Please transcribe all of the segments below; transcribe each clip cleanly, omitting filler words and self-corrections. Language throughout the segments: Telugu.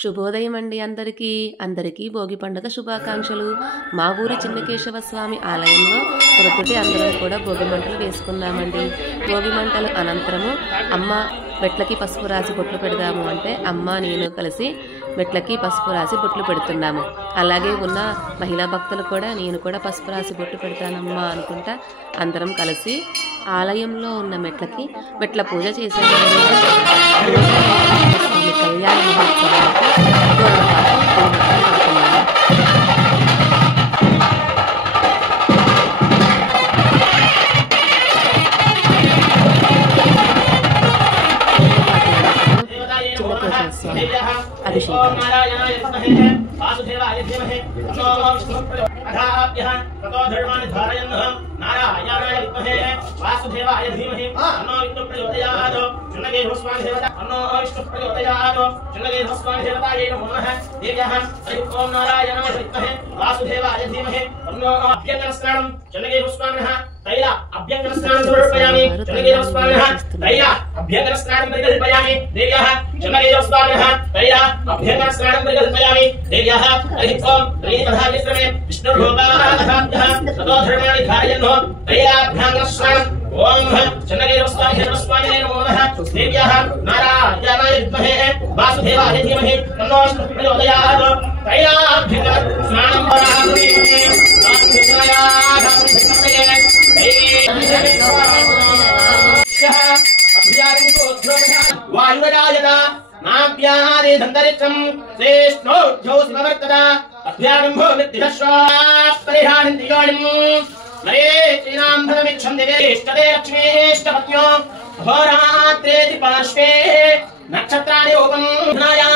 శుభోదయం అండి అందరికీ భోగి పండుగ శుభాకాంక్షలు. మా ఊరి చిన్నకేశవ స్వామి ఆలయంలో ప్రొద్దుటే అందరం కూడా భోగి మంటలు వేసుకున్నామండి. భోగి మంటలు అనంతరము అమ్మ మెట్లకి పసుపు రాసి బొట్లు పెడదాము అంటే అమ్మ నేను కలిసి మెట్లకి పసుపు రాసి బొట్లు పెడుతున్నాము. అలాగే ఉన్న మహిళా భక్తులు కూడా నేను కూడా పసుపు రాసి బొట్లు పెడతానమ్మా అనుకుంటా అందరం కలిసి ఆలయంలో ఉన్న మెట్లకి మెట్ల పూజ చేసేవాళ్ళు. కళ్యాణ మహోత్సవానికి అభిషేకం. तैला अभ्यंगन स्नानं समर्पयामि चन्द्रकेशव स्वामिनः तैला अभ्यंगन स्नानं परिकल्पयामि देव्याः चन्द्रकेशव स्वामिनः तैला अभ्यंगन स्नानं परिकल्पयामि देव्याः हरि ओम ह्रीं पधाविश्रमे विष्णुरूपाधाभ्यः ततो धर्माणि धारयन्नो तैलाभ्यंगन स्नानं ओम चन्द्रकेशव स्वामिने नमो नमः देव्याः नारायणाय विद्महे वासुदेवाय धीमहि तन्नो विष्णुः प्रचोदयात् तैलाभ्यंगन स्नानं करामि वायुराजता नाभ्यारे धन्तरिक्षं श्रेष्ठोऽध्यो समवर्तता अभ्यारम्भो नित्यश्वापरिहानिन्द्रियाणिं मरे श्रीराम धर्मिक्षं देवेष्टदे लक्ष्मीष्टपत्न्यो अहोरात्रेति पार्श्वे नक्षत्राणि ओपं नायां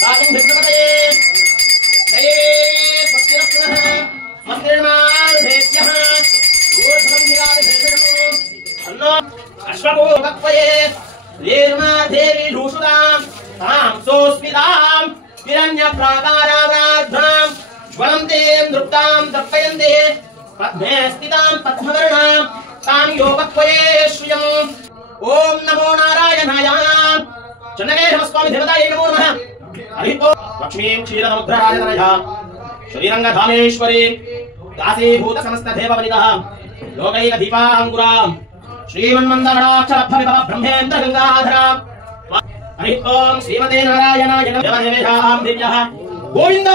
साधुं भिक्षपते दैवे स्वस्तिरत्नः स्वस्तिर्मारुधेभ्यः ऊर्ध्वं विराजभेषणो अन्नो अश्वपूर्वक्वये लीर्मा देवी धूषुतां तां सोऽस्मितां हिरण्यप्राकारावराध्रां ज्वलन्तीं दृप्तां दर्पयन्ते पद्मे स्थितां पद्मवर्णां तां योगक्वये श्रियम् ॐ नमो नारायणाय चन्द्रकेशव स्वामी देवतायै नमो नमः हरि ओं लक्ष्मीं क्षीरसमुद्रराजतनया श्रीरङ्गधामेश्वरी दासीभूत समस्त देववनितः लोकैक दीपाङ्कुरां श्रीमन्मन्दगणाक्षरभविभव ब्रह्मेन्द्र गंगाधरां हरि ओं श्रीमते नारायणाय नमः दिव्यः गोविन्द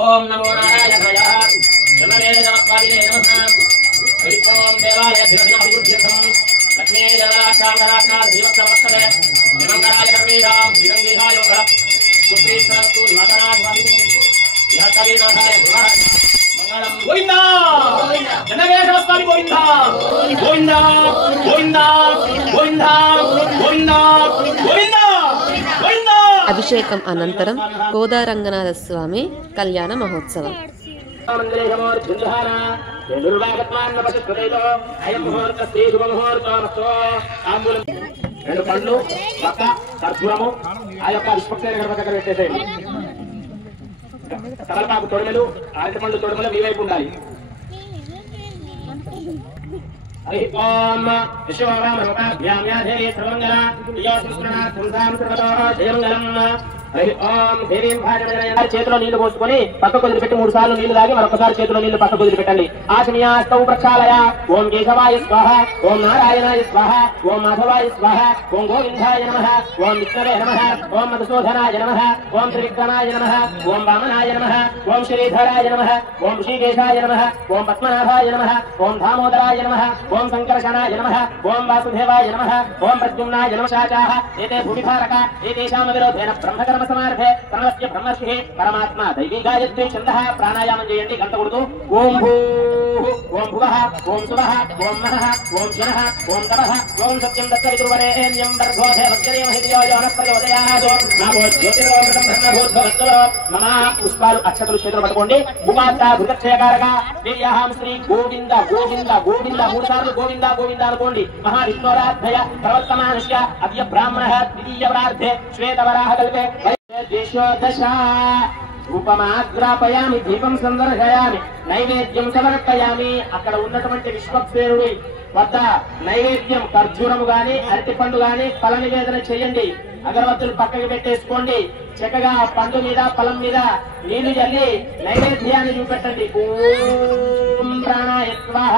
ओम नमो नारायणाय चन्द्रकेशवस्वामिने नमः हरि ओं देवालय धिरधिरभिवृद्ध्यर्थं लक्ष्मी जलाक्षाङ्गराक्षाधिवत्सवत्सवे निमङ्गलाय सर्वेषां श्रीरङ्गेशाय वः सुश्रीस्तरस्तु निवासनाथवादिं यः कविनाथाय गुणः मंगलं गोविन्द चन्द्रकेशवस्वामी गोविन्द गोविन्द गोविन्द गोविन्द गोविन्द गोविन्द गोविन्द. అభిషేకం అనంతరం కోదారంగనాథ స్వామి కళ్యాణ మహోత్సవం. రెండు పండ్లు పక్క కర్పూరము ఆ యొక్క విష్పక్షేణ గణపతి దగ్గర పెట్టేసేయండి. తమలపాకు తొడిమెలు అరటి పండ్లు తొడిమెలు మీ వైపు ఉండాలి. हरि ओम विश्ववामभ्यां याधेये सर्वमंगल योस्मृणार्थं सां सर्वतो जयमंगलम्. हरि ओम देवीं भाजनजनय చేతిలో నీళ్లు పోసుకొని పక్కకు వదిలిపెట్టి 3 సార్లు నీళ్లు తాగి మరొకసారి చేతిలో నీళ్లు పక్కకు వదిలిపెట్టండి. ఆశమయాస్తౌ ప్రక్షాళయ. ఓం కేశవాయ స్వాహ, ఓం నారాయణాయ స్వాహ, ఓం మాధవాయ స్వాహ, ఓం గోవిందాయ నమః, ఓం విష్ణవే నమః, ఓం మధుసూదనాయ నమః, ఓం త్రివిక్రమాయ నమః, ఓం వామనాయ నమః, ఓం శ్రీధరాయ నమః, ఓం ఋషికేశాయ నమః, ఓం పద్మనాభాయ నమః, ఓం దామోదరాయ నమః, ఓం సంకర్షణాయ నమః, ఓం వాసుదేవాయ నమః, ఓం ప్రద్యుమ్నాయ నమః. శాచాః ఏతే భూమిధారక ఏతేషాం విరోధేన బ్రహ్మకర్మ समार्थे प्रणवस्य ब्रह्मर्षिः परमात्मा दैवी गायत्री छन्दः प्राणायामं చేయండి గంట కొడుతూ ఓం భూః ఓం భువః ఓం సువః ఓం మహః ఓం జనః ఓం తపః ఓం సత్యం దత్తవితుర్వరేణ్యం భర్గో దేవస్యమహి ధియో యో నః ప్రచోదయాత్ నమో జ్యోతిర్గోమృతం బ్రహ్మభూర్భవస్తు మమ పుష్పాలు అక్షతలు చేతులు పట్టుకోండి. భూమాత భృతక్షయకారక దేవ్యాహాం శ్రీ గోవింద గోవింద గోవింద 3 సార్లు గోవింద గోవింద అనుకోండి. మహావిష్ణోరాధ్యయ ప్రవర్తమానస్య అద్య బ్రాహ్మణః ద్వితీయ ప్రార్థే శ్వేతవరాహ కల్పే द्विशोदशा ధూపమాగ్రాపయామి, దీపం సందర్శయామి, నైవేద్యం సమర్పయామి. అక్కడ ఉన్నటువంటి విశ్వక్సేనుడి వద్ద నైవేద్యం ఖర్జూరము గాని అరటి పండు గాని ఫల నివేదన చేయండి. అగరవత్తులు పక్కకి పెట్టేసుకోండి. చక్కగా ఆ పండు మీద ఫలం మీద నీళ్లు చల్లి నైవేద్యాన్ని చూపెట్టండి. ఓం ప్రాణాయ స్వాహ,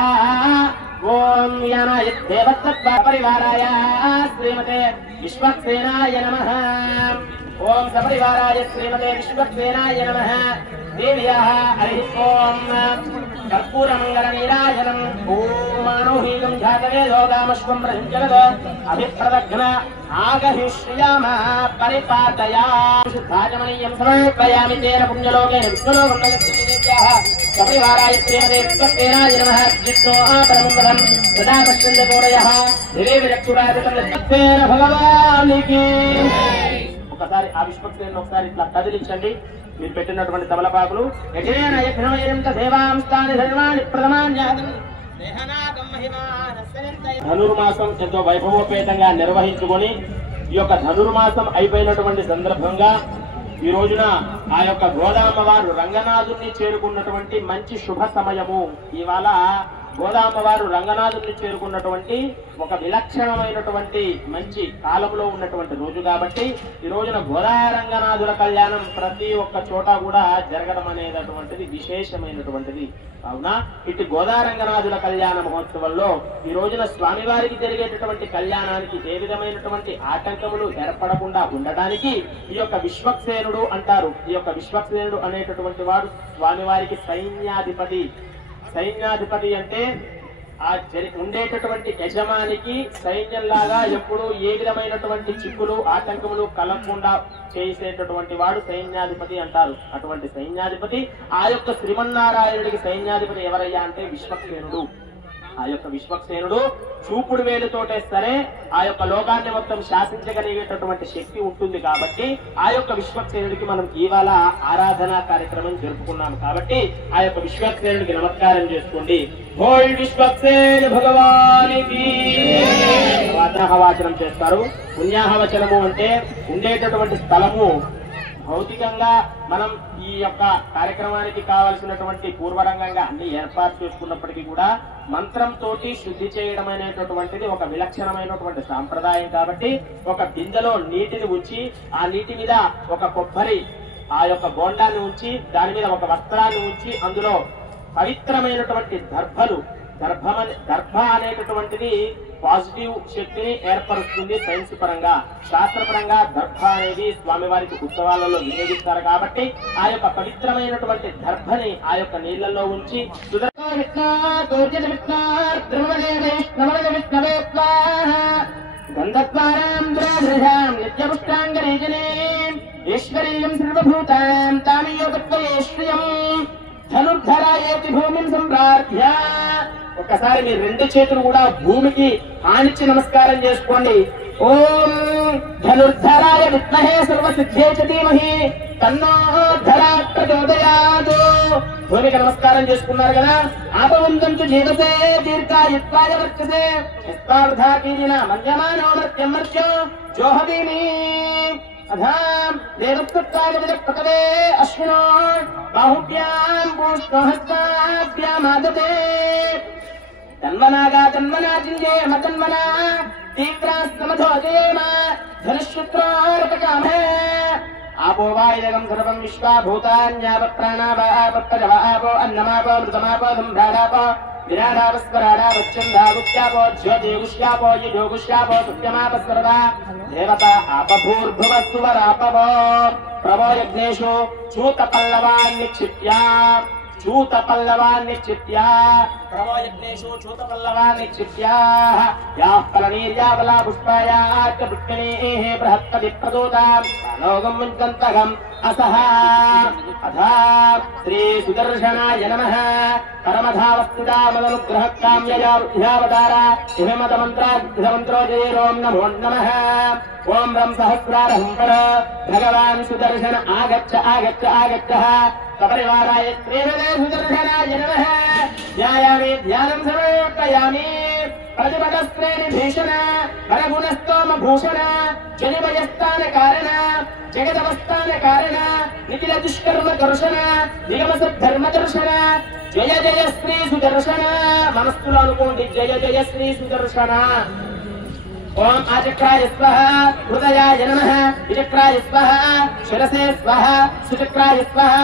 ఓం యానాయ దేవతత్వ పరివారాయ శ్రీమతే విశ్వక్సేనాయ నమః. ఓం సపరివారాయ శ్రీమతే విశ్వక్సేనాయ నమః. దేవ్యాః హరి ఓం కర్పూరమంగళ నీరాజనం. ఓం మానోహీగం జాతవేదోగామశ్వం ప్రజగద అభిప్రదగ్న ఆగహిష్యామ పరిపాతయా. శుద్ధాచమనీయం సమర్పయామి. తేన పుణ్యలోకేన విష్ణులోకం దేవ్యాః సపరివారాయ శ్రీమతే విశ్వక్సేనాయ నమః. జిత్తో పరమపదం సదా పశ్యంత కోరయః దివేవ చక్షురాదితం లక్ష్మేన భగవానికి. ఒకసారి ఆ విశ్వక్సేను ఒకసారి ఇట్లా కదిలించండి. మీరు పెట్టినటువంటి తమలపాకులు ధనుర్మాసం ఎంతో వైభవోపేతంగా నిర్వహించుకొని ఈ యొక్క ధనుర్మాసం అయిపోయినటువంటి సందర్భంగా ఈ రోజున ఆ యొక్క గోదామ్మవారు రంగనాథుని చేరుకున్నటువంటి మంచి శుభ సమయము. ఇవాళ గోదామ్మవారు రంగనాథుని చేరుకున్నటువంటి ఒక విలక్షణమైనటువంటి మంచి కాలంలో ఉన్నటువంటి రోజు కాబట్టి ఈ రోజున గోదా రంగనాథుల కళ్యాణం ప్రతి ఒక్క చోట కూడా జరగడం అనేటటువంటిది విశేషమైనటువంటిది. కావున ఇటు గోదా రంగనాథుల కళ్యాణ మహోత్సవంలో ఈ రోజున స్వామివారికి జరిగేటటువంటి కళ్యాణానికి ఏ విధమైనటువంటి ఆటంకములు ఏర్పడకుండా ఉండడానికి ఈ యొక్క విశ్వక్సేనుడు అంటారు. ఈ యొక్క విశ్వక్సేనుడు అనేటటువంటి వాడు స్వామివారికి సైన్యాధిపతి. సైన్యాధిపతి అంటే ఆ ఉండేటటువంటి యజమానికి సైన్యంలాగా ఎప్పుడు ఏ విధమైనటువంటి చిక్కులు ఆటంకములు కలగకుండా చేసేటటువంటి వాడు సైన్యాధిపతి అంటారు. అటువంటి సైన్యాధిపతి ఆ యొక్క శ్రీమన్నారాయణుడికి సైన్యాధిపతి ఎవరయ్యా అంటే విశ్వక్సేనుడు. ఆ యొక్క విశ్వక్సేనుడు చూపుడు వేలుతోటే సరే ఆ యొక్క లోకాన్ని మొత్తం శాసించగలిగేటటువంటి శక్తి ఉంటుంది కాబట్టి ఆ యొక్క విశ్వక్సేనుడికి మనం ఇవాళ ఆరాధనా కార్యక్రమం జరుపుకున్నాం. కాబట్టి ఆ యొక్క విశ్వక్సేనుడికి నమస్కారం చేసుకోండి. బోల్ విశ్వక్సేన భగవానికి. పుణ్యాహవచనం చేస్తారు. పుణ్యాహవచనము అంటే ఉండేటటువంటి స్థలము భౌతికంగా మనం ఈ యొక్క కార్యక్రమానికి కావలసినటువంటి పూర్వరంగంగా అన్ని ఏర్పాటు చేసుకున్నప్పటికీ కూడా మంత్రంతో శుద్ధి చేయడం అనేటటువంటిది ఒక విలక్షణమైనటువంటి సాంప్రదాయం. కాబట్టి ఒక బిందెలో నీటిని ఉంచి ఆ నీటి మీద ఒక కొబ్బరి ఆ యొక్క బోండాన్ని ఉంచి దాని మీద ఒక వస్త్రాన్ని ఉంచి అందులో పవిత్రమైనటువంటి దర్భ అనేటటువంటిది పాజిటివ్ శక్తిని ఏర్పరుస్తుంది. సైన్స్ పరంగా శాస్త్రపరంగా దర్భ అనేది స్వామివారికి ఉత్సవాలలో వినియోగిస్తారు. కాబట్టి ఆ యొక్క పవిత్రమైనటువంటి దర్భని ఆ యొక్క నీళ్లలో ఉంచి ఈశ్వరీయం సర్వభూతాం తామయోగత్వయేశ్వయం ధనుర్ధరాయేతి భూమిం సంప్రార్థ్య. ఒక్కసారి మీ రెండు చేతులు కూడా భూమికి ఆనిచ్చి నమస్కారం చేసుకోండి. ఓం ధనుర్ధరాయ విద్మహే సర్వసిద్ధే చ ధీమహి తన్నో ధరా ప్రచోదయాత్. భూమికి నమస్కారం చేసుకున్నారు కదా. ఆపవంతం చ జీవసే దీర్ఘాయుత్వాయ వర్చతే యస్మార్థాకీర్ణ మన్యమానో మర్త్యం మర్త్యో జోహదీమి అధాం దేవత్వత్వాగతపతవే అశ్వినో బాహుభ్యాం పూష్ణహస్తాభ్యామాదతే తన్వనాగా తన్వనాజింజే మతన్వనా తీవ్రాస్తమధోజేమ ధనుష్యుత్రారతకామే. ఆపో వాయుదగం సర్వం విశ్వా భూతాన్యాప ప్రాణాపో ఆపో అన్నమాపో మృతమాపో సంభ్రాడాపో విరాడాపస్వరాడాపచ్చందాగుష్యాపో జ్యోతిగుష్యాపో యజోగుష్యాపో సుప్యమాపస్వరదా దేవత ఆపభూర్భువస్సువరాపవో ప్రభో యజ్ఞేషు చూత పల్లవాన్నిక్షిప్యా ప్రభో యజ్ఞేషు చూత పల్లవాన్నిక్షిప్యా యాః ఫలనీర్యావలా పుష్పాయాచ పుష్కణీః బృహత్పతి ప్రదూతాం లోకం ముంచంతగం అసహ అథా శ్రీ సుదర్శనాయ నమః. పరమధావస్తుదా మదనుగ్రహ కామ్యయావతార ఇహమతమంత్రోజయేరోం నమో నమః. ఓం రం సహస్రారహం పర భగవాన్ సుదర్శన ఆగచ్చ ఆగచ్చ ఆగచ్చ సపరివారాయ శ్రీమతే సుదర్శనాయ నమః. ధ్యాయామి ధ్యానం సమర్పయామి. ప్రతిపదశ్రేణి భీషణ పరగుణస్తోమ భూషణ జనిమయస్థాన కారణ జగదవస్థాన కారణ నిఖిల దుష్కర్మ కర్షణ నిగమ సద్ధర్మ దర్శన జయ జయ శ్రీ సుదర్శన మనస్సులో అనుకోండి జయ జయ శ్రీ సుదర్శన ఓం ఆచక్రాయ స్వాహ హృదయాయ నమః విచక్రాయ స్వాహ శిరసే స్వాహ సుచక్రాయ స్వాహ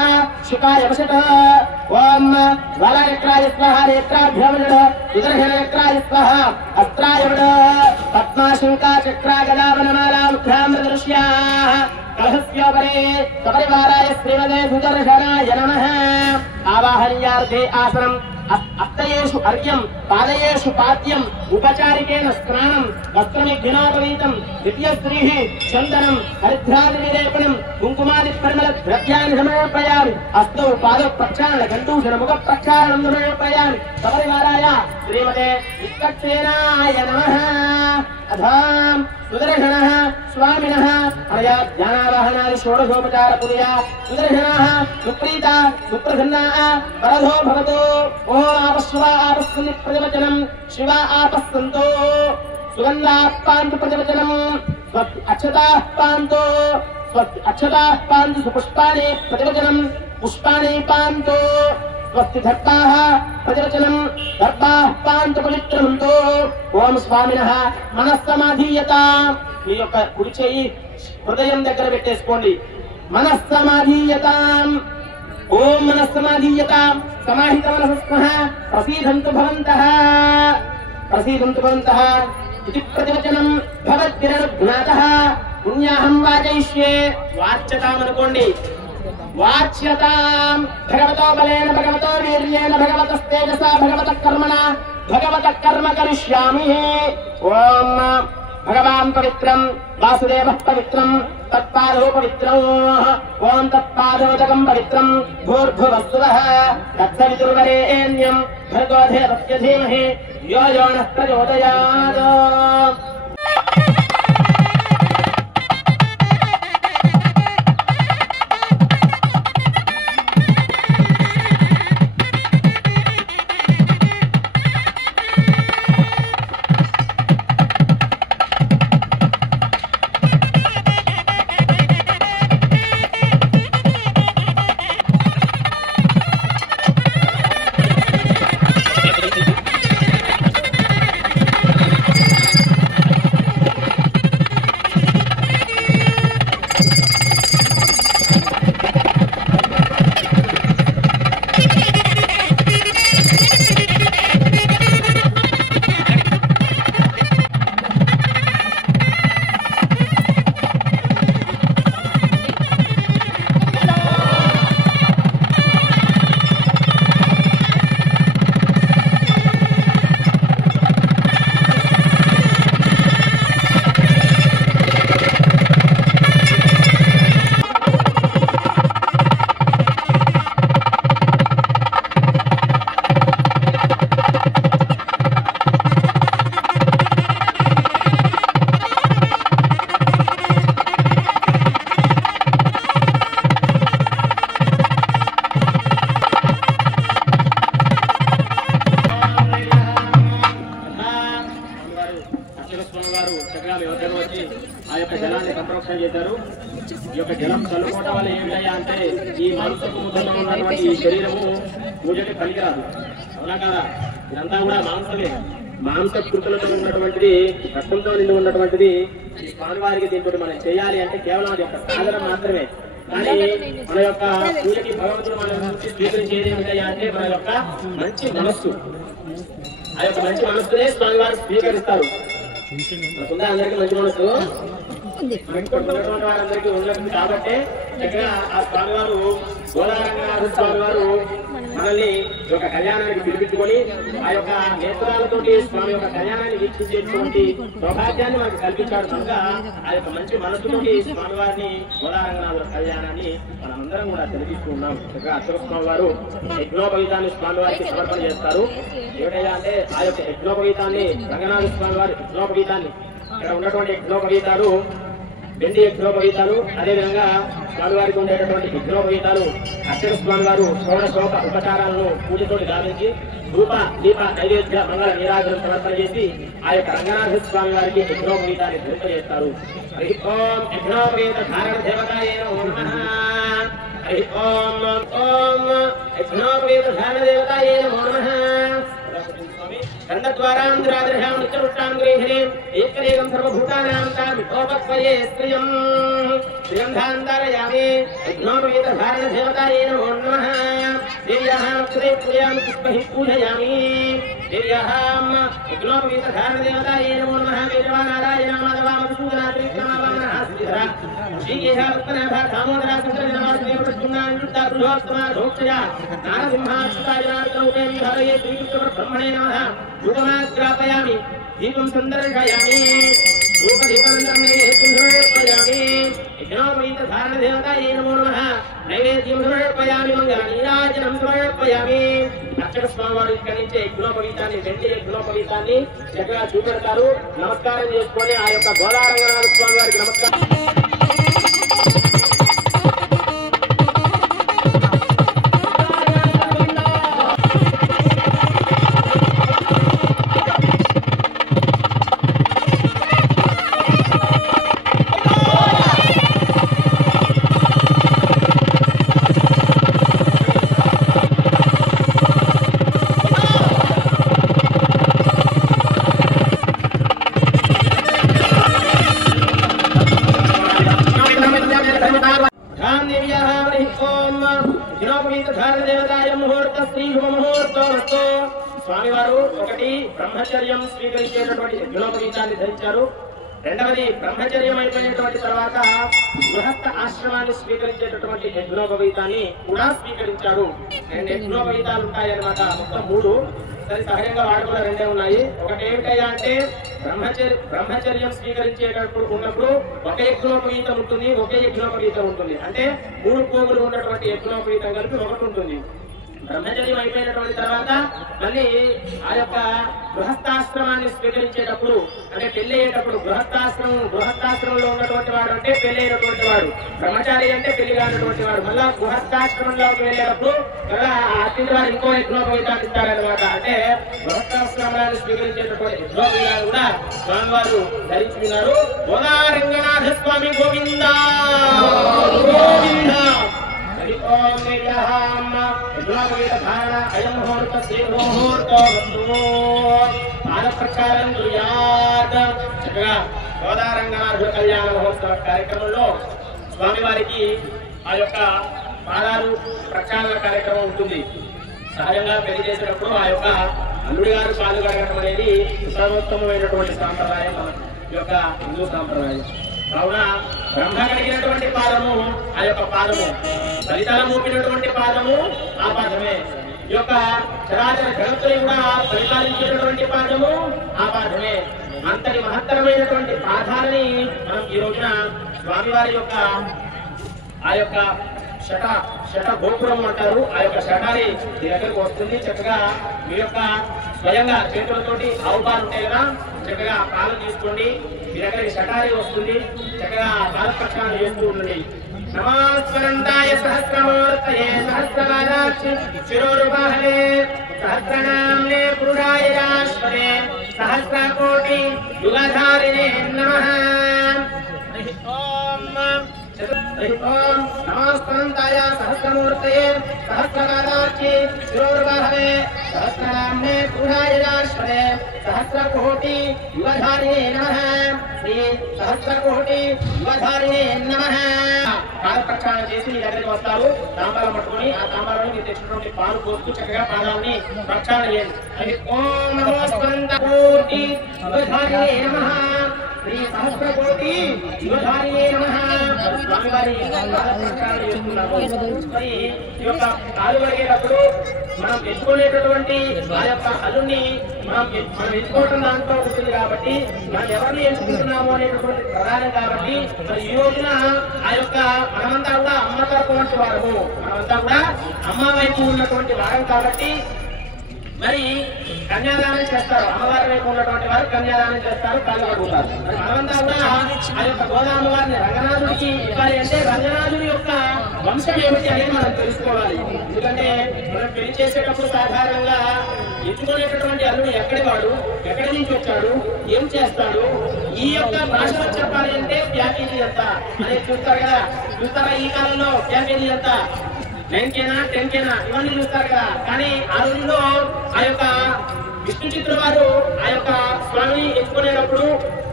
శుకాయ వశట ఓం వలయక్రాయ స్వాహ నేత్రాభ్యమణ సుదర్శనయక్రాయ స్వాహ అస్త్రాయ వడ పద్మాశంకా చక్రా గదావనమాలా ముఖ్యామృదృశ్యాః కలహస్యోపరే సపరివారాయ శ్రీమదే సుదర్శనాయ నమః ఆవాహన్యార్థే ఆసనం అత్తయేషు అర్ఘ్యం పాదయేషు పాద్యం ఉపచారికేన స్నానం వస్త్రమిఘ్నాపవీతం ద్వితీయ స్త్రీ చందనం హరిద్రాది విలేపనం కుంకుమాది పరిమళ ద్రవ్యాన్ని సమర్పయామి అస్తౌ పాద ప్రక్షాళన గండూషణ ముఖ ప్రక్షాళనం సమర్పయామి సపరివారాయ శ్రీమతే విక్కసేనాయ నమః అథాం సుదర్శనః స్వామినః అనయా జ్ఞానావాహనాది షోడశోపచార పుర్యా సుదర్శనః సుప్రీత సుప్రసన్నా వరదో భవతు ఓం ఆపస్వ ఆపస్సుని ప్రతివచనం శివ ఆపస్సంతో సుగంధాపాంతు ప్రతివచనం స్వస్తి అక్షతాపాంతో స్వస్తి అక్షతాపాంతు సుపుష్పాణి ప్రతివచనం పుష్పాణి పాంతో స్వస్తి దర్భాః ప్రతివచనం దర్భాః పాంతు పవిత్రంతో ఓం స్వామినః మనస్సమాధీయత మీ యొక్క కుడి చేయి హృదయం దగ్గర పెట్టేసుకోండి మనస్సమాధీయతాం ఓం మనస్సమాధీయతాం సమాహిత మనసస్మః ప్రసీదంతు భవంతః ఇది ప్రతివచనం భవద్భిరనుజ్ఞాతః పుణ్యాహం వాచయిష్యే వాచ్యతాం అనుకోండి వాచ్యతాం భగవతో బలేన భగవతో వీర్యేణ భగవతస్తేజసా భగవత కర్మణ భగవత కర్మ కరిష్యామి ఓం భగవాన్ పవిత్రం వాసుదేవ పవిత్రం తత్పాదో పవిత్రం ఓం తత్పాదోదకం పవిత్రం భూర్భువస్సువః తత్సవితుర్వరేణ్యం భర్గో దేవస్య ధీమహి యో యో నః ప్రచోదయాత్ చేశారు. ఈ యొక్క జలం చల్లుకోవడం వల్ల ఏమిటయ్యా అంటే ఈ మాంసపు ముద్దలో ఉన్నటువంటి ఈ శరీరము పూజకి పనికిరాదు. అవునా కదా? ఇదంతా కూడా మాంసమే. మాంసకృతులతో ఉన్నటువంటిది, రక్తంతో నిండి ఉన్నటువంటిది ఈ స్వామివారికి దీంతో మనం చేయాలి అంటే కేవలం అది యొక్క సాధన మాత్రమే. కానీ మన యొక్క పూజకి భగవంతుడు మన నుంచి స్వీకరించేది ఏమిటయ్యా అంటే మన యొక్క మంచి మనస్సు. ఆ యొక్క మంచి మనస్సునే స్వామివారు స్వీకరిస్తారు. అందరికీ మంచి మనస్సు వారందరికీ ఉండదు కాబట్టి చక్కగా ఆ స్వామివారు గోదారంగనాథ స్వామి వారు మనల్ని ఈ యొక్క కళ్యాణానికి పిలిపించుకొని ఆ యొక్క నేత్రాలతోటి స్వామి యొక్క కళ్యాణాన్ని వీక్షించేటువంటి సౌభాగ్యాన్ని మనకు కల్పించాడు. కనుక ఆ యొక్క మంచి మనసుతోటి స్వామివారిని గోదారంగనాథ కళ్యాణాన్ని మనందరం కూడా తెలిపిస్తూ ఉన్నాం. చక్కగా అర్చక స్వామి వారు యజ్ఞోపవీతాన్ని స్వామివారికి సమర్పణ చేస్తారు. ఏమిటయ్యా అంటే ఆ యొక్క యజ్ఞోపవీతాన్ని రంగనాథ స్వామి వారి యజ్ఞోపవీతాన్ని ఇక్కడ ఉన్నటువంటి యజ్ఞోపవీతాలు వెండి యజ్ఞోపవీతాలు, అదేవిధంగా స్వామివారికి ఉండేటటువంటి యజ్ఞోపవీతాలు అర్చక స్వామి వారు షోడశోక ఉపచారాలను పూజతోటి గావించి ధూప దీప నైవేద్య మంగళ నీరాజనం సమర్పణ చేసి ఆ యొక్క రంగనాథ స్వామి వారికి యజ్ఞోపవీతాన్ని ధరింపజేస్తారు. హరి ఓం యజ్ఞోపవీత ధారణ దేవతాయే నమో నమః. హరి ఓం ఓం యజ్ఞోపవీత ధారణ దేవతాయే నమో నమః. గంధద్వారాంధ్రాదర్శాం నిత్యవృష్టాం గృహీరే ఏకరేకం సర్వభూతానాం తామితోపక్వయే శ్రియం శ్రియంధాంతారయామి. యజ్ఞోపవీత ధారణ దేవతాయే నమో నమః. దేవ్యాః అక్షరే పూజయాం పుష్పైః పూజయామి. దేవ్యాః యజ్ఞోపవీత ధారణ దేవతాయే నమో నమః. వేదవా నారాయణ మాధవ మధుసూదన త్రివిక్రమ వామన శ్రీధర శ్రీకేశ పద్మనాభ దామోదర సంకరజనవాసుదేవ కృష్ణానుద్ధ బృహోత్తమ ధోక్షయ నారసింహాక్షితాయ నారదౌపేంద్రహరయే శ్రీకృష్ణ బ్రహ్మణే నమః. ధూపమాగ్రాపయామి దీపం సందర్శయామి. ధూపదీపానంతరం నైవేద్యం సమర్పయామి. యజ్ఞోపవీత ధారణ దేవతాయే నమో నమః. నైవేద్యం సమర్పయామి. మంగళ నీరాజనం సమర్పయామి. అర్చక స్వామివారు ఇక్కడి నుంచి యజ్ఞోపవీతాన్ని వెండి యజ్ఞోపవీతాన్ని చక్కగా చూపెడతారు. నమస్కారం చేసుకొని ఆ యొక్క గోదారంగనాథ స్వామి వారికి నమస్కారం. స్వామివారు ఒకటి బ్రహ్మచర్యం స్వీకరించేటటువంటి యజ్ఞోపవీతాన్ని ధరించారు. రెండవది బ్రహ్మచర్యం అయిపోయినటువంటి తర్వాత గృహస్థ ఆశ్రమాన్ని స్వీకరించేటటువంటి యజ్ఞోపవీతాన్ని కూడా స్వీకరించారు. 2 యజ్ఞోపవీతాలు ఉంటాయన్నమాట. మొత్తం 3. సహజంగా వాడుకలో 2 ఉన్నాయి. ఒకటి ఏమిటయ్యా అంటే బ్రహ్మచర్యం స్వీకరించేటప్పుడు ఉన్నప్పుడు ఒక యజ్ఞోపవీతం ఉంటుంది, ఒకే యజ్ఞోపవీతం ఉంటుంది. అంటే 3 పోగులు ఉన్నటువంటి యజ్ఞోపవీతం కలిపి ఒకటి ఉంటుంది. బ్రహ్మచర్యం అయిపోయినటువంటి తర్వాత మళ్ళీ ఆ యొక్క గృహస్థాశ్రమాన్ని స్వీకరించేటప్పుడు అంటే పెళ్లి అయ్యేటప్పుడు గృహస్థాశ్రమంలో ఉన్నటువంటి వాడు అంటే పెళ్లి అయినటువంటి వాడు, బ్రహ్మచారి అంటే పెళ్లి కానటువంటి వాడు. మళ్ళా గృహస్థాశ్రమంలోకి వెళ్ళేటప్పుడు మళ్ళా అతిథి వారు ఇంకో యజ్ఞోపవీతాన్ని ఇస్తారనమాట. అంటే గృహస్థాశ్రమాన్ని స్వీకరించేటటువంటి యజ్ఞోపవీతాలు కూడా స్వామివారు ధరించి ఉన్నారు. గోదారంగనాథ స్వామి గోవింద గోవింద. ఓం నిజహామ యజ్ఞోపవీత ధారణ అయం ముహూర్త శ్రీ ముహూర్తో పాద ప్రచారం కుర్యాత్. చక్కగా గోదారంగనాథ కళ్యాణ మహోత్సవ కార్యక్రమంలో స్వామివారికి ఆ యొక్క పాదాలు ప్రక్షాళన కార్యక్రమం ఉంటుంది. సహజంగా పెళ్లి చేసేటప్పుడు ఆ యొక్క అల్లుడి గారు పాలు కడగడం అనేది సర్వోత్తమైనటువంటి సాంప్రదాయం మన యొక్క హిందూ సాంప్రదాయం. కావున బ్రహ్మ కలిగినటువంటి పాదము ఆ యొక్క పాదము, ఫలితాలు మూపినటువంటి పాదము ఆ పాదమే. ఈ యొక్క చరాచర జగత్తుని కూడా పరిపాలించేటటువంటి పాదము ఆ పాదమే. అంతటి మహత్తరమైనటువంటి పాదాలని మనం ఈ రోజున స్వామివారి యొక్క ఆ యొక్క శట గోపురం అంటారు. ఆ యొక్క శటారి మీ దగ్గరకు వస్తుంది. చక్కగా మీ యొక్క స్వయంగా చేతులతోటి ఆవు పాలు ఉంటాయి కదా, చక్కగా పాలు తీసుకోండి. మీ దగ్గరికి శటారి వస్తుంది. చక్కగా పాల ప్రక్షాళన చేస్తూ ఉండండి. నమస్కరంతాయ సహస్రమూర్తయే సహస్రపాదాక్షి శిరోరుబాహవే సహస్రనామ్నే పురుషాయ రాష్ట్రే సహస్రకోటి యుగధారిణే నమః. ఓం నమస్కరంతాయ సహస్రమూర్తయే సహస్రపాదాక్షి శిరోరుబాహవే సహస్రనామ్నే పురుషాయ రాష్ట్రే సహస్రకోటి యుగధారిణే నమః. శ్రీ సహస్రకోటి యుగధారిణే నమః. పాద ప్రక్షాళన చేసి మీ దగ్గరికి వస్తారు. తాంబాలం పట్టుకుని ఆ తాంబాలను మీరు తెచ్చినటువంటి పాలు పోస్తూ చక్కగా పాదాలని ప్రక్షాళన చేయండి. ఓం నమస్కరంతకోటి యుగధారిణే నమః. శ్రీ సహస్రకోటి యుగధారిణే నమః. స్వామివారి పాద ప్రక్షాళన చేస్తున్నాము. మరి ఈ యొక్క కాలు కడిగేటప్పుడు మనం ఎంచుకునేటటువంటి ఆ యొక్క అల్లుని మనం ఎంచుకోవటం దాంట్లో ఉంటుంది కాబట్టి మనం ఎవరిని ఎంచుకుంటున్నాము అనేటటువంటి ప్రధానం. కాబట్టి మరి ఈ రోజున ఆ యొక్క మనమంతా కూడా అమ్మ తరపు వంటి వారము, మనమంతా కూడా అమ్మ వైపు ఉన్నటువంటి వారం. కాబట్టి మరి కన్యాదానం చేస్తారు. అమ్మవారి వైపు ఉన్నటువంటి వారు కన్యాదానం చేస్తారు, కాళ్ళు కడుగుతారు. మరి మనమంతా కూడా ఆ యొక్క గోదామ్మవారిని రంగనాథుడికి ఇవ్వాలి అంటే రంగనాథుడి యొక్క వంశం ఏమిటి అనేది మనం తెలుసుకోవాలి. ఎందుకంటే మనం పెళ్లి చేసేటప్పుడు సాధారణంగా ఎంచుకునేటటువంటి అల్లుడు ఎక్కడి వాడు, ఎక్కడి నుంచి వచ్చాడు, ఏం చేస్తాడు, ఈ యొక్క భాషలో చెప్పాలి అంటే ప్యాకేజీ ఎంత అనేది చూస్తారు కదా. చూస్తారా ఈ కాలంలో ప్యాకేజీ ఎంత, 9K 10K ఇవన్నీ చూస్తారు కదా. కానీ ఆ రోజుల్లో ఆ యొక్క విష్ణు చిత్ర వారు ఆ యొక్క స్వామిని ఎంచుకునేటప్పుడు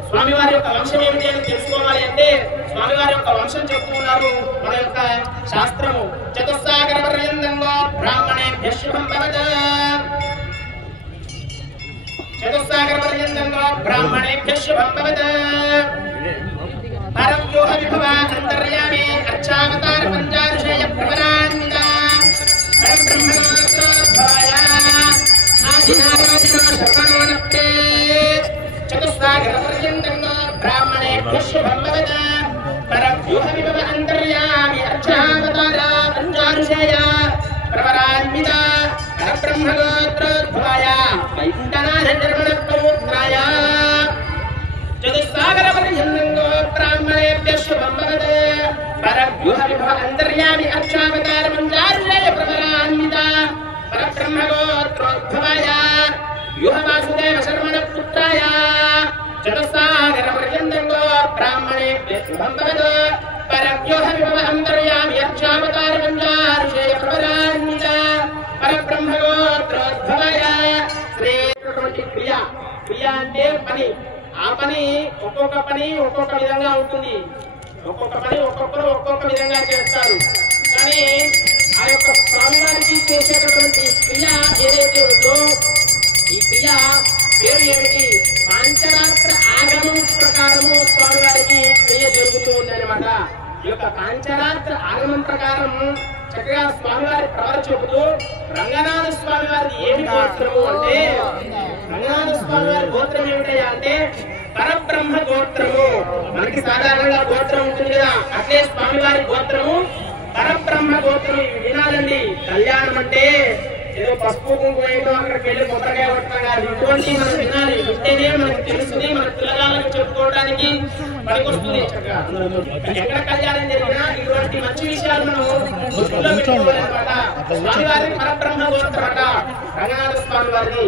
స్వామివారి యొక్క వంశం ఏమిటి అని తెలుసుకోవాలి అంటే స్వామివారి యొక్క వంశం చెప్తున్నారు మన యొక్క శాస్త్రము. చతుస్సాగర పర్యంతంలో బ్రాహ్మణేభ్యః శుభం భవత్, చతుస్సాగర పర్యంతంలో బ్రాహ్మణేభ్యః శుభం భవత్. పరం వ్యూహ విభవ అంతర్యామి అర్చావతార పంచారుషేయ ప్రవరాన్విత పరం బ్రహ్మణోత్రోద్భవాయ ఆదినారాయణ శర్మణోనప్తే చతుస్సాగర పర్యంతంలో బ్రాహ్మణేభ్యః శుభం భవత్. పరం వ్యూహ విభవ అంతర్యామి అర్చావతార పంచారుషేయ ప్రవరాన్విత పరం బ్రహ్మణోత్రోద్భవాయ వైకుంఠనాథ శర్మణోత్రాయ చతుస్సాగర పర్యంతంలో బ్రాహ్మణేభ్యః శుభం భవత్. పరవ్యూహ విభవ అంతర్యామి అక్షావతార మంజారుషేయ ప్రవరాన్విత పరబ్రహ్మగోత్రోద్భవాయ వ్యూహ వాసుదేవ శర్మణ పుత్రాయ చతుస్సాగర పర్యంతంలో బ్రాహ్మణేభ్యః శుభం భవత్. పరవ్యూహ విభవ అంతర్యామి అక్షావతార మంజారుషేయ ప్రవరాన్విత పరబ్రహ్మగోత్రోద్భవాయ. శ్రేయటువంటి క్రియ అంటే పని. ఆ పని ఒక్కొక్క పని ఒక్కొక్క విధంగా ఉంటుంది. ఒక్కొక్క పని ఒక్కొక్కరు ఒక్కొక్క విధంగా చేస్తారు. కానీ ఆ యొక్క స్వామివారికి చేసేటటువంటి క్రియ ఏదైతే ఉందో ఈ క్రియ పేరు ఏమిటి? పాంచరాత్ర ఆగమం ప్రకారము స్వామివారికి క్రియ జరుగుతూ ఉందన్నమాట. ఈ యొక్క పాంచరాత్ర ఆగమం ప్రకారం చక్కగా స్వామివారి ప్రవర చెబుతూ రంగనాథ స్వామి వారిది ఏమి గోత్రము అంటే రంగనాథ స్వామి వారి గోత్రం ఏమిటయ్యా అంటే పరబ్రహ్మ గోత్రము. మనకి సాధారణంగా గోత్రం ఉంటుంది కదా, అట్లే స్వామివారి గోత్రము పరబ్రహ్మ గోత్రం. ఇవి వినాలండి. కళ్యాణం అంటే ఏదో పసుపు కుంకుమ అక్కడికి వెళ్ళి కొత్తగా పట్టడం కాదు. ఇటువంటి మనం వినాలి. వింటేనే మనకు తెలుస్తుంది, మన పిల్లలకు చెప్పుకోవడానికి పనికొస్తుంది. ఎక్కడ కళ్యాణం జరిగినా ఇటువంటి మంచి విషయాలు మనం దృష్టిలో పెట్టుకోవాలన్నమాట. స్వామివారి పరబ్రహ్మ గోత్రం అట రంగనాథ స్వామి వారిది.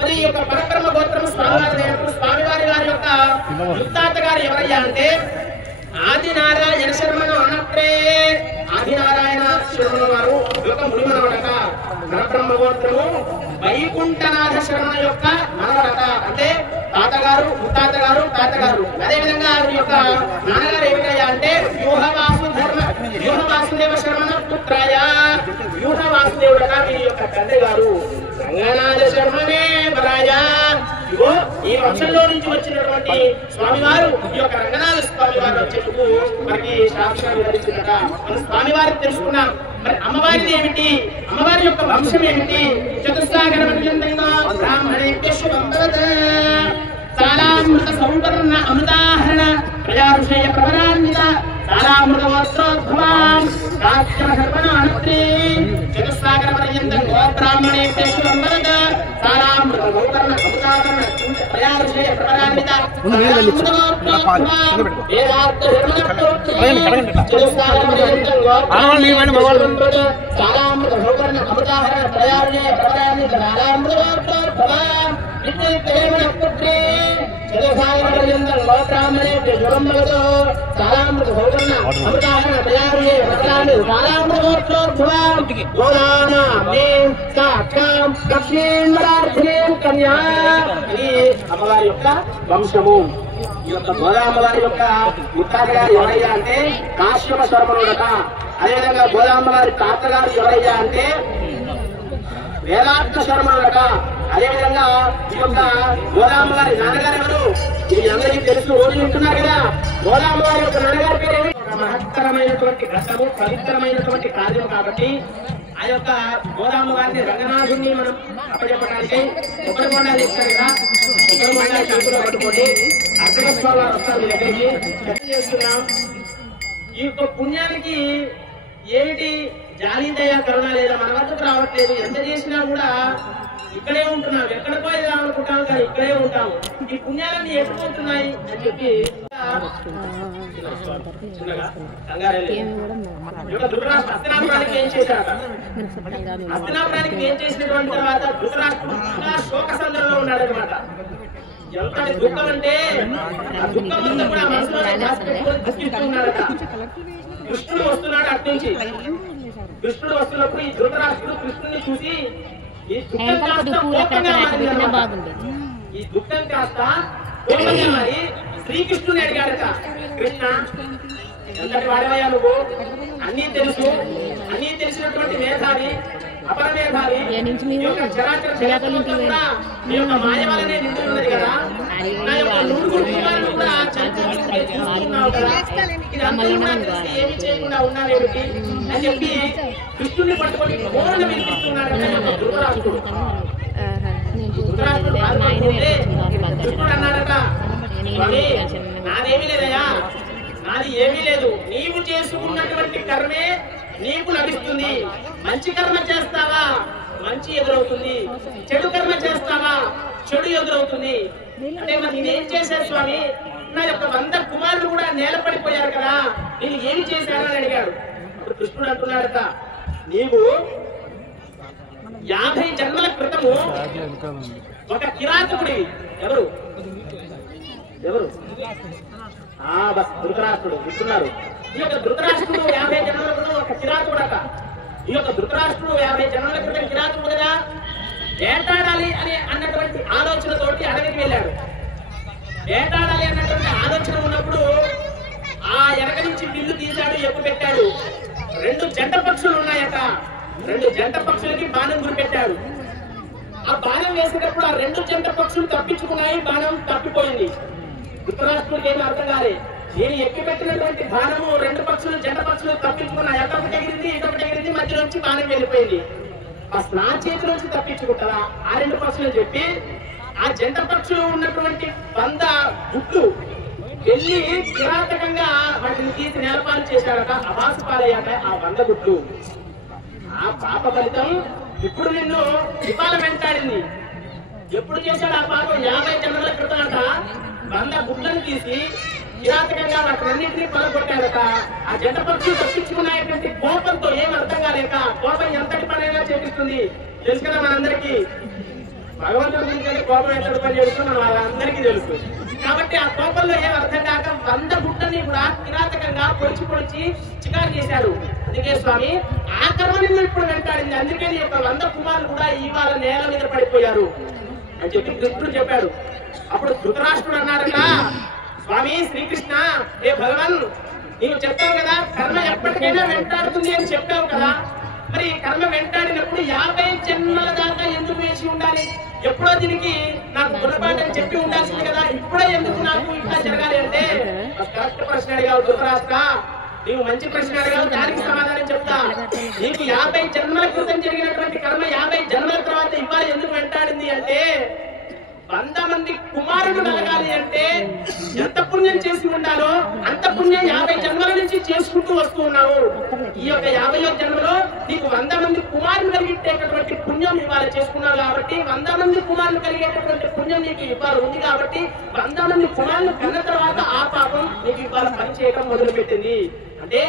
మరి ఈ యొక్క పరబ్రహ్మ గోత్రం స్వామివారి స్వామివారి వారి యొక్క ముత్తాత గారు ఎవరయ్యా అంటే ఆదినారాయణ శర్మను అన్నట్టే. ఆదినారాయణ శర్మను వారు యొక్క మునిమనవడట. పరబ్రహ్మ గోత్రము వైకుంఠనాథ శర్మ యొక్క మనవడట. అంటే తాతగారు, ముత్తాతగారు, తాతగారు. అదేవిధంగా ఆవిడ యొక్క నాన్నగారు ఏమిటయ్యా అంటే వ్యూహ వాసుదేవ శర్మన పుత్రాయ. వ్యూహ వాసుదేవుడగా వీరి యొక్క తండ్రి గారు రంగనాథ శర్మనే వరాయ. ఇగో ఈ వంశంలో నుంచి వచ్చినటువంటి స్వామివారు ఈ యొక్క రంగనాథ స్వామి వారు చెప్పుకు మనకి సాక్ష్యాలు ధరించిందట. మన స్వామివారిని తెలుసుకున్నాం. మరి అమ్మవారిది ఏమిటి? అమ్మవారి యొక్క వంశం ఏమిటి? చతుస్సాగర పర్యంతంలో బ్రాహ్మణేభ్యః శుభం భవత్. సాలామృత సౌవర్ణ అమృతాహరణ ప్రజారుషేయ ప్రవరాన్విత సాలామృత గోత్రోద్భవాన్ కాశ్యప శర్మణానుత్రీ చతుస్సాగర పర్యంతంలో బ్రాహ్మణేభ్యః శుభం భవత్. సాలామృత గోకర్ణ అమృతాహరణ ప్రజారుషేయ ప్రవరాన్విత సాలామృత గోత్రోద్భవాన్ వేదార్థ శర్మణానుత్రీ చతుస్సాగర పర్యంతంలో సాలామృత గోకర్ణ అమృతాహరణ ప్రజారుషేయ ప్రవరాన్విత సాలామృత గోత్రోద్భవాన్ పుత్రీ చతుస్సాగర పర్యంతంలో బ్రాహ్మణేభ్యః శుభం భవత్. సాలామృత గోకర్ణ అమృతాహరణ ప్రజారుషేయ ప్రవరాన్విత సాలామృత గోత్రోద్భవాన్ కన్యా. ఇది అమ్మవారి యొక్క వంశము. ఈ యొక్క గోదామ్మవారి యొక్క ముత్తాతగారు ఎవరయ్యా అంటే కాశ్యప శర్మనుడట. అదేవిధంగా గోదామ్మవారి తాతగారు ఎవరయ్యా అంటే వేదార్థ శర్మనుడట. అదేవిధంగా ఈ యొక్క గోదామ్మవారి నాన్నగారు ఎవరు? ఇది అందరికీ తెలుసు, రోజు వింటున్నారు కదా. గోదామ్మవారి యొక్క నాన్నగారి పేరు మహత్తరమైనటువంటి వ్రతము, పవిత్రమైనటువంటి కార్యం కాబట్టి ఆ యొక్క గోదామ్మవారిని రంగనాథుని మనం అప్పచెప్పడానికి కొబ్బరి బొండాలు ఇస్తారు కదా. కొబ్బరి బొండాలు చేతుల్లో పట్టుకోండి. అర్చక స్వామి వారు వస్తారు మీ దగ్గరికి. చర్చ చేస్తున్నాం. ఈ యొక్క పుణ్యానికి ఏమిటి జాలి దయ కరుణ లేదా మన వద్దకు రావట్లేదు. ఎంత చేసినా కూడా ఇక్కడే ఉంటున్నాం, ఎక్కడ పోయేదా అనుకుంటాం కానీ ఇక్కడే ఉంటాము. ఈ పుణ్యాలన్నీ ఎప్పుడు ఉంటున్నాయి అని చెప్పి హస్తినాపురానికి ఏం చేశారట? హస్తినాపురానికి ఏం చేసినటువంటి తర్వాత ధృతరాష్ట్రుడు శోక సందర్భంలో ఉన్నాడు అనమాట. ఎంతటి దుఃఖం అంటే ఆ దుఃఖం అంతా కూడా మనసులో దుఃఖిస్తున్నాడట. కృష్ణుడు వస్తున్నాడు అట్నుంచి. కృష్ణుడు వస్తున్నప్పుడు ఈ ధృతరాష్ట్రుడు కృష్ణుని చూసి ఈ దుఃఖం కాస్త కోపంగా మారింది. ఈ దుఃఖం కాస్త కోపంగా మారి శ్రీకృష్ణుని అడిగాడట, కృష్ణ ఎంతటి వాడవయ్యా నువ్వు? అన్నీ తెలుసు, అన్నీ తెలిసినటువంటి మేధావి, అపర మేధావి, చరాచర జగత్తులో కూడా నీ యొక్క మాయ వల్లనే నిండి ఉన్నది కదా, నా యొక్క నూరుగురు కుమారులు కూడా చూస్తున్నావు కదా, ఇదంతా కూడా తెలిసి ఏమి చేయకుండా ఉన్నావేమిటి అని చెప్పి కృష్ణుని పట్టుకొని ఘోరణ వినిపిస్తున్నాడు ధృతరాష్ట్రుడు. ధృతరాష్ట్రుడు బాధపడుతుంటే కృష్ణుడు అన్నాడట, స్వామి నాదేమీ లేదయ్యా, నాది ఏమీ లేదు, నీవు చేసుకున్నటువంటి కర్మే నీకు లభిస్తుంది. మంచి కర్మ చేస్తావా మంచి ఎదురవుతుంది, చెడు కర్మ చేస్తావా చెడు ఎదురవుతుంది. అంటే మరి నేనేం చేశాను స్వామి? నా యొక్క 100 కుమారులు కూడా నేల పడిపోయారు కదా, నేను ఏమి చేశానని అడిగాడు. అప్పుడు కృష్ణుడు అంటున్నాడట, నీవు 50 జన్మల క్రితము ఒక కిరాతకుడివి. ఎవరు ఎవరు? ధృతరాష్ట్రుడు గుర్తున్నారు. ఈ యొక్క ధృతరాష్ట్రుడు 50 జన్మల క్రితం ఒక కిరాతకుడట. ఈ యొక్క ధృతరాష్ట్రుడు 50 జన్మల క్రితం కిరాతకుడు కదా, వేటాడాలి అని అన్నటువంటి ఆలోచనతోటి అడవికి వెళ్ళాడు. వేటాడాలి అన్నటువంటి ఆలోచన ఉన్నప్పుడు ఆ ఎనక నుంచి బిల్లు తీశాడు, ఎక్కువ పెట్టాడు. 2 జంట పక్షులు ఉన్నాయట. 2 జంట పక్షులకి బాణం గురిపెట్టాడు. ఆ బాణం వేసేటప్పుడు ఆ 2 జంట పక్షులు తప్పించుకున్నాయి, బాణం తప్పిపోయింది. ధృతరాష్ట్రుడికి ఏమి అర్థం కాలే. నేను ఎక్కి పెట్టినటువంటి బాణము 2 పక్షులు జంట పక్షులు తప్పించుకున్నాయి. అటొకటి ఎగిరింది, ఇటొకటి ఎగిరింది, మధ్య నుంచి బాణం వెళ్ళిపోయింది. నా చేతి నుంచి తప్పించుకుంటారా ఆ 2 పక్షులు చెప్పి ఆ జంట పక్షులు ఉన్నటువంటి 100 గుడ్లు వెళ్ళి కిరాతకంగా వాటిని తీసి నేలపాలు చేశాడట. అవాసు పాలయ్యాట ఆ 100 గుడ్లు. ఆ పాప ఫలితం ఇప్పుడు నిన్ను ఇవాళ వెంటాడింది. ఎప్పుడు చేశాడు ఆ పాపం? 50 జన్మల క్రితం అట 100 గుడ్లను తీసి కిరాతకంగా వాటినన్నింటినీ పలగొట్టాడట. ఆ జంట పక్షులు తప్పించుకున్నాయటువంటి కోపంతో ఏం అర్థం కాలేక, కోపం ఎంతటి పనైనా చేపిస్తుంది తెలుసు కదా మనందరికీ. భగవంతుడి గురించి కోపం ఎంతటి పని చేస్తుందో మన వాళ్ళందరికీ తెలుసు. కాబట్టి ఆ కోపంలో ఏం అర్థం కాక 100 గుడ్లని కూడా కిరాతకంగా పొడిచి పొడిచి చికారు చేశాడు. అందుకే స్వామి ఆ కర్మ నిన్ను ఇప్పుడు వెంటాడింది. అందుకే నీ యొక్క 100 కుమారులు కూడా ఇవాళ నేల మీద పడిపోయారు అని చెప్పి కృష్ణుడు చెప్పాడు. అప్పుడు ధృతరాష్ట్రుడు అన్నాడట, స్వామి శ్రీకృష్ణ, ఏ భగవాన్ నీవు చెప్పావు కదా కర్మ ఎప్పటికైనా వెంటాడుతుంది అని చెప్పావు కదా, మరి కర్మ వెంటాడినప్పుడు 50 జన్మల దాకా ఎందుకు వేసి ఉండాలి? ఎప్పుడో దీనికి నాకు గుణపాఠం చెప్పి ఉండాల్సింది కదా, ఇప్పుడే ఎందుకు నాకు ఇట్లా జరగాలి అంటే కరెక్ట్ ప్రశ్న అడిగావు ధృతరాష్ట్ర. నీవు మంచి ప్రశ్న అడిగావు, దానికి సమాధానం చెప్తా. నీకు 50 జన్మల క్రితం జరిగినటువంటి కర్మ 50 జన్మల తర్వాత ఇవాళ ఎందుకు వెంటాడింది అంటే 100 మంది కుమారుడు కలగాలి అంటే ఎంత పుణ్యం చేసి ఉండాలో అంత పుణ్యం 50 జన్మల నుంచి చేసుకుంటూ వస్తూ ఉన్నావు. ఈ యొక్క 50వ జన్మలో నీకు 100 మంది కుమారులు కలిగేటటువంటి పుణ్యం ఇవాళ చేసుకున్నావు కాబట్టి 100 మంది కుమారులు కలిగేటటువంటి పుణ్యం నీకు ఇవాళ ఉంది కాబట్టి 100 మంది కుమారులు కన్న తర్వాత ఆ పాపం నీకు ఇవాళ పనిచేయడం మొదలుపెట్టింది. అంటే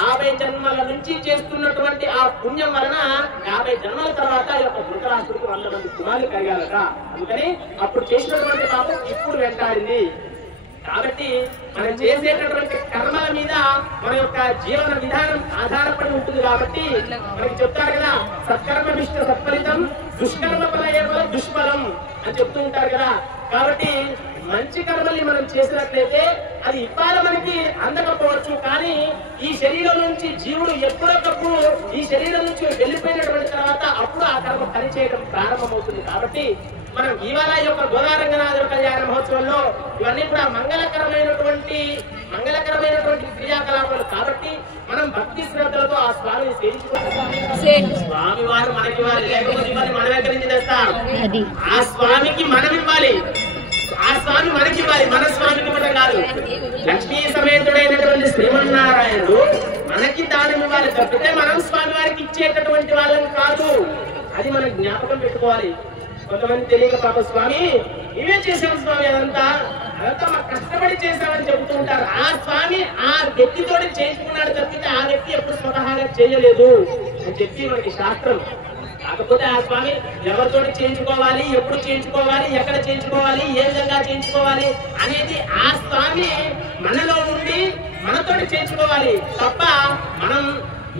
50 జన్మల నుంచి చేస్తున్నటువంటి ఆ పుణ్యం వలన 50 జన్మల తర్వాత ఈ యొక్క ధృతరాష్ట్రుడికి 100 మంది కుమారులు కలిగాలట. అందుకని అప్పుడు చేసినటువంటి పాపం ఇప్పుడు వెంటాడింది. కాబట్టి మనం చేసేటటువంటి కర్మల మీద మన యొక్క జీవన విధానం ఆధారపడి ఉంటుంది. కాబట్టి మనకి చెప్తారు కదా, సత్కర్మ విష్ణు సత్ఫలితం, దుష్కర్మ ఫల దుష్ఫలం అని చెప్తూ ఉంటారు కదా. కాబట్టి మంచి కర్మల్ని మనం చేసినట్లయితే అది ఇవాళ మనకి అందకపోవచ్చు, కానీ ఈ శరీరం నుంచి జీవుడు ఎప్పుడొకప్పుడు ఈ శరీరం నుంచి వెళ్ళిపోయినటువంటి తర్వాత అప్పుడు ఆ కర్మ పనిచేయడం ప్రారంభమవుతుంది. కాబట్టి మనం ఇవాళ ఈ యొక్క గోదారంగనాథుల కళ్యాణ మహోత్సవంలో ఇవన్నీ కూడా మంగళకరమైనటువంటి క్రియాకలాపాలు. కాబట్టి మనం భక్తి శ్రద్ధలతో ఆ స్వామిని సేవించుకుంటాం. స్వామి వారు మనకి ఇవ్వాలి, లేకపోతే ఇవ్వాలి మన దగ్గర నుంచి తెస్తాం. ఆ స్వామికి మనం ఇవ్వాలి, ఆ స్వామి మనకి ఇవ్వాలి, మన స్వామికి ఇవ్వడం కాదు. లక్ష్మీ సమేతుడైనటువంటి శ్రీమన్నారాయణుడు మనకి దానం ఇవ్వాలి తప్పితే మనం స్వామి వారికి ఇచ్చేటటువంటి వాళ్ళని కాదు. అది మనం జ్ఞాపకం పెట్టుకోవాలి. కొంతమంది తెలియక పాప స్వామి ఇవే చేశాం స్వామి, అదంతా మాకు కష్టపడి చేశామని చెబుతూ ఉంటారు. ఆ స్వామి ఆ వ్యక్తితో చేయించుకున్నాడు తప్పితే ఆ వ్యక్తి ఎప్పుడు స్వతహాగా చేయలేదు అని చెప్పి మనకి శాస్త్రం. కాకపోతే ఆ స్వామి ఎవరితో చేయించుకోవాలి, ఎప్పుడు చేయించుకోవాలి, ఎక్కడ చేయించుకోవాలి, ఏ విధంగా చేయించుకోవాలి అనేది ఆ స్వామి మనలో ఉండి మనతో చేయించుకోవాలి తప్ప మనం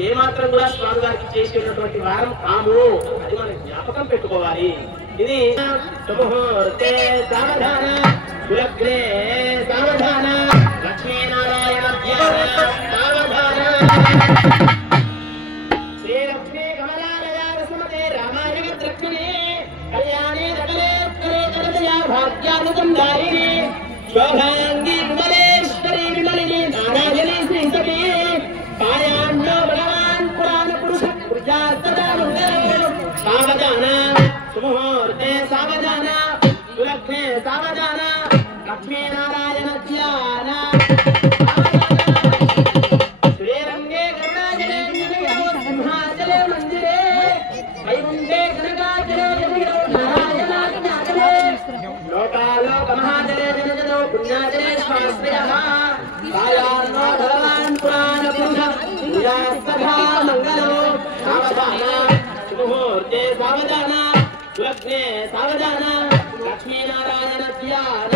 ఏమాత్రం కూడా స్వామి గారికి చేసేటటువంటి వారం కాము. అది మనం జ్ఞాపకం పెట్టుకోవాలి. ఇది సుముహూర్తే సావధాన, కులగ్నే సావధాన, లక్ష్మీనారాయణ ధ్యాన సావధాన. శ్రీ లక్ష్మీ కమలాలయార సుమతే రామాయణ ద్రక్షణే కళ్యాణే రకలే ఉత్తరే జగదయా భాగ్యానుకందాయిని శోభాంగి విమలేశ్వరి విమలిని నారాయణి శ్రీ సతీ పాయాన్నో భగవాన్ పురాణ పురుష పురుషా సదా మంగళం. సావధాన సుముహూర్తే సావధాన, కులగ్నే సావధాన, లక్ష్మీనారాయణ ధ్యాన శ్రీరంగే గరుడాచలే సింహాచలే మందిరే వైకుంఠే కనకాచలే నారాయణాచలే లోకాలోక మహాచలే జనజనో పుణ్యాచలే స్వాశ్రయః కాయాన్నో భగవాన్ పురాణ పురుష పురుషా మంగళో. సావధాన సుముహూర్తే సావధాన, కులగ్నే సావధాన, లక్ష్మీనారాయణ ధ్యాన.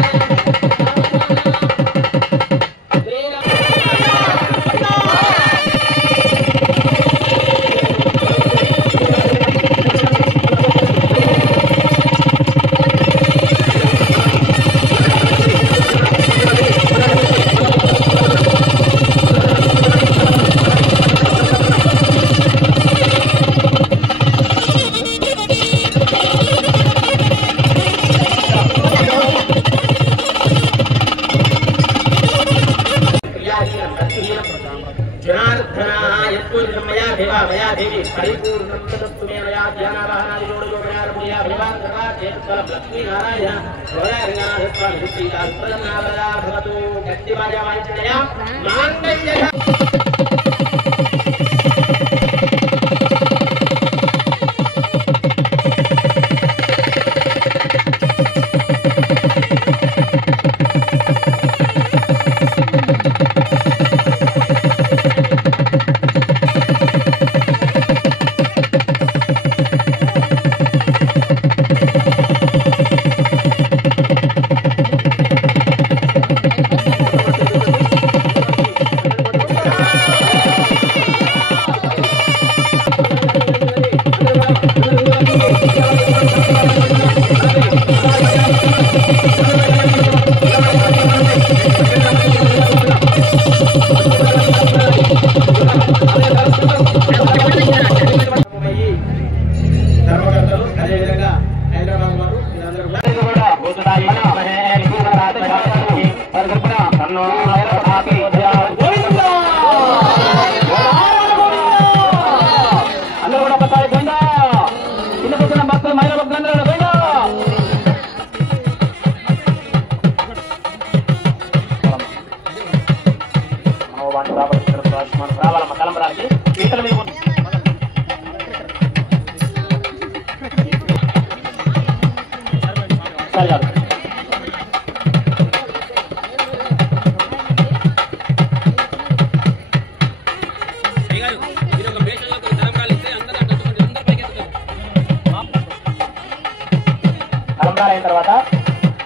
అయిన తర్వాత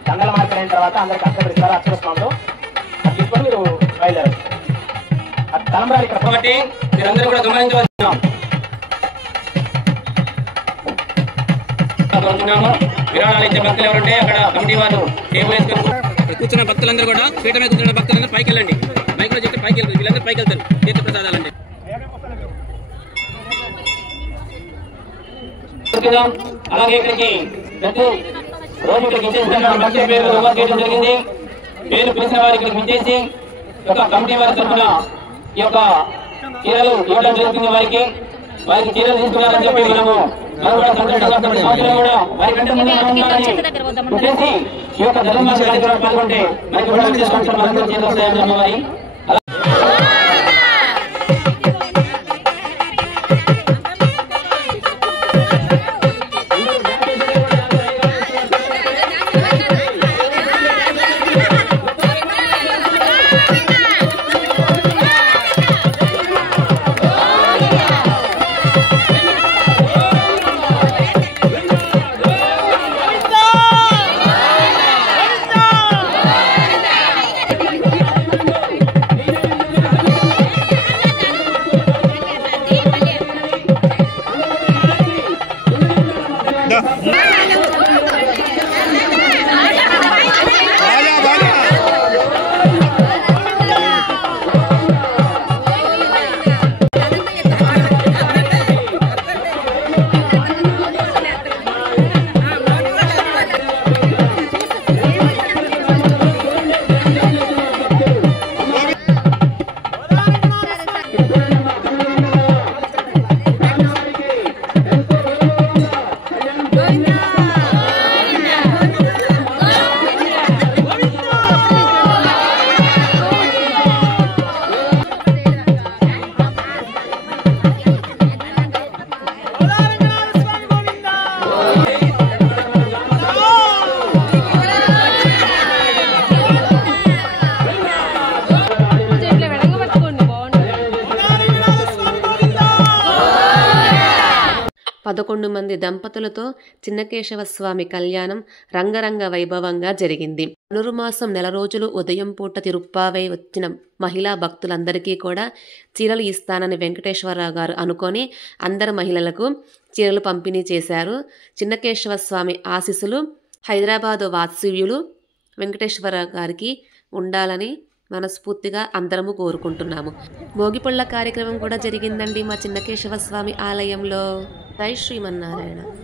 దండల మార్కెట్ అయిన తర్వాత అందరికి అక్షర ఇస్తారు. అక్షర స్నానంతో అది తీసుకొని మీరు బయలుదేరారు. తలంబ్రాలు ఇక్కడ కాబట్టి మీరందరూ కూడా గమనించవచ్చు. విరాళాలు ఇచ్చే భక్తులు ఎవరుంటే అక్కడ కమిటీ వారు టేబుల్ వేసుకొని కూర్చున్న భక్తులందరూ కూడా పీట మీద కూర్చున్న భక్తులందరూ పైకి వెళ్ళండి. మైక్లో చెప్తే పైకి వెళ్తారు, వీళ్ళందరూ పైకి వెళ్తారు తీర్థ ప్రసాదాలంటే. అలాగే ఇక్కడికి రోజు ఇక్కడికి ఇచ్చేసి పేరు చేయడం జరిగింది. పేరు పిలిచిన వారికి ఇక్కడికి ఇచ్చేసి ఒక కమిటీ వారి తరఫున ఈ యొక్క చీరలు ఇవ్వడం జరుగుతుంది. వారికి చీరలు తీసుకున్నారని చెప్పి మనము కూడా వారి కంటే ముందు చేసి ఈ యొక్క ధర్మ కార్యక్రమం పాల్గొంటే మనకి కూడా చీరలు వస్తాయని అమ్మవారి. పదకొండు మంది దంపతులతో చిన్నకేశవ స్వామి కళ్యాణం రంగరంగ వైభవంగా జరిగింది. ధనుర్మాసం నెల రోజులు ఉదయం పూట తిరుప్పావై వచ్చిన మహిళా భక్తులందరికీ కూడా చీరలు ఇస్తానని వెంకటేశ్వరరావు గారు అనుకొని అందరు మహిళలకు చీరలు పంపిణీ చేశారు. చిన్నకేశవ స్వామి ఆశీస్సులు హైదరాబాదు వాత్సవ్యులు వెంకటేశ్వరరావు గారికి ఉండాలని మనస్ఫూర్తిగా అందరము కోరుకుంటున్నాము. భోగిపళ్ళ కార్యక్రమం కూడా జరిగిందండి మా చిన్నకేశవ స్వామి ఆలయంలో. జై శ్రీమన్నారాయణ.